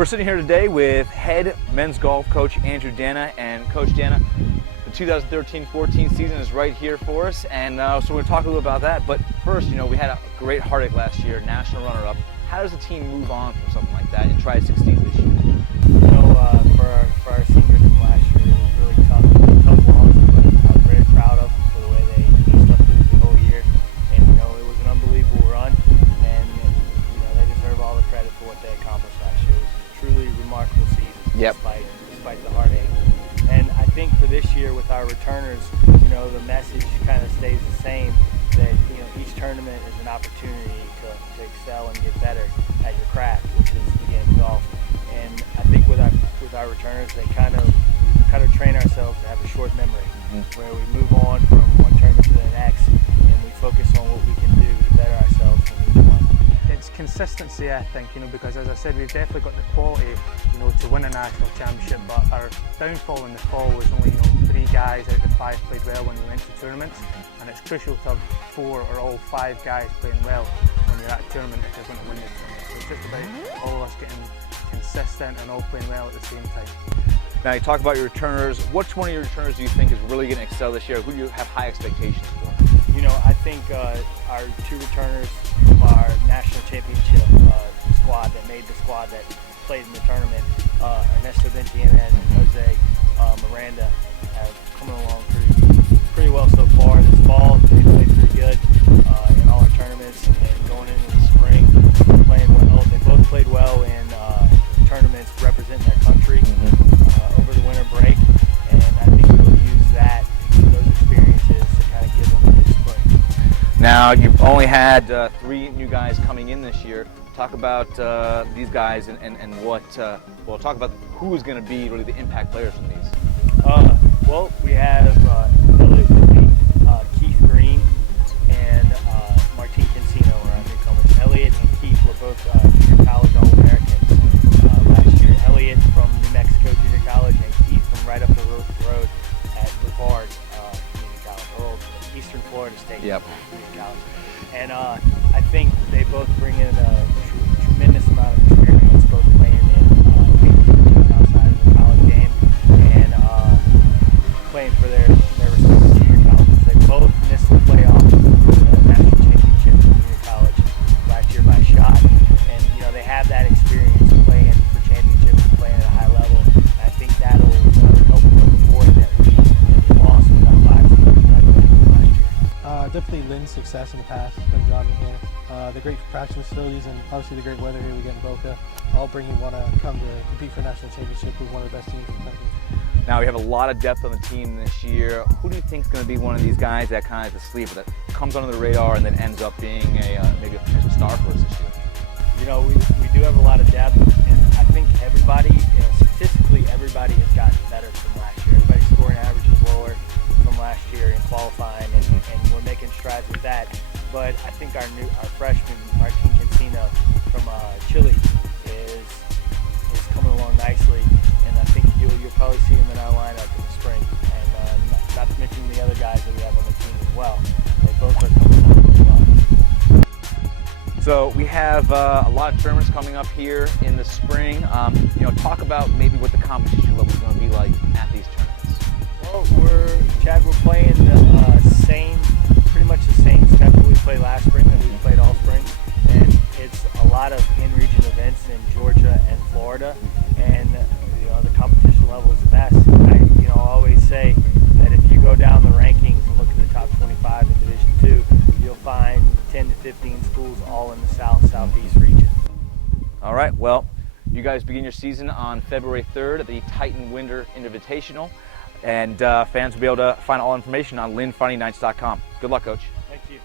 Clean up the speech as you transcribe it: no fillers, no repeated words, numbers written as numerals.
We're sitting here today with head men's golf coach Andrew Dana. And Coach Dana, the 2013-14 season is right here for us, and so we're going to talk a little about that. But first, we had a great heartache last year, national runner-up. How does the team move on from something like that and try to succeed this year? For our seniors from last year, it was really tough loss, but I was very proud of them for the way they stuck through the whole year. And it was an unbelievable run, and they deserve all the credit for what they accomplished last year. It was a truly remarkable season, despite the heartache. And I think for this year with our returners, the message kind of stays the same, that each tournament is an opportunity to excel and get better at your craft, which is again golf. And I think with our returners, we kind of train ourselves to have a short memory, where we move on from one tournament to the next, and we focus on what we can do to better ourselves in each one. It's consistency, I think, because as I said, we've definitely got the quality, to win a national championship, but our downfall in the fall was only, 3 guys out of the 5 played well when we went to tournaments, and it's crucial to have 4 or all 5 guys playing well when you're at a tournament if you're going to win the tournament. So it's just about all of us getting consistent and all playing well at the same time. Now you talk about your returners. Which one of your returners do you think is really going to excel this year? Who do you have high expectations for? I think our 2 returners from our national championship squad that made the squad that played in the tournament, Ernesto Ventiennes and Jose Miranda, have come along pretty well so far. This fall, they played pretty good in all our tournaments, and going into the spring, playing well. They both played well in tournaments representing their country over the winter break, and I think we'll use those experiences to kind of give them a good spring. Now, you've only had 3 new guys coming in this year. Talk about these guys and what, talk about who is going to be really the impact players from these. Well, we have Elliot Whitley, Keith Green, and Martin Cancino are our newcomers. Elliot and Keith were both junior college All-Americans last year. Elliot from New Mexico Junior College, and Keith from right up the road at Brevard Community College, or Eastern Florida State Community College. And I think they both bring in a tremendous amount of experience, both playing in outside of the college game and playing for their respective junior colleges. They both missed the playoff for the national championship in junior college last year by shot, and they have that experience playing for championships and playing at a high level. And I think that'll help fill the void that we lost with our 5 seniors graduating last year. Definitely Lynn's success in the past when driving here. The great practice facilities and obviously the great weather here we get in Boca all bring you want to come to compete for a national championship with one of the best teams in the country. Now we have a lot of depth on the team this year. Who do you think is going to be one of these guys that kind of is a sleeper that comes under the radar and then ends up being maybe a potential star for us this year? We do have a lot of depth, and I think everybody, statistically, everybody has gotten better from last year. Everybody's scoring average is lower from last year in qualifying, and we're making strides with that. But I think our freshman Martin Cancino from Chile is coming along nicely, and I think you'll probably see him in our lineup in the spring. And not to mention the other guys that we have on the team as well. They both are coming along as well. So we have a lot of tournaments coming up here in the spring. Talk about maybe what the competition level is going to be like at these tournaments. Well, we're playing pretty much the same stuff that we played last spring that we played all spring, and it's a lot of in-region events in Georgia and Florida, and the competition level is the best. I always say that if you go down the rankings and look at the top 25 in Division II, you'll find 10 to 15 schools all in the southeast region. All right, well, you guys begin your season on February 3rd at the Titan Winter Invitational. And fans will be able to find all information on LynnFindingNights.com. Good luck, Coach. Thank you.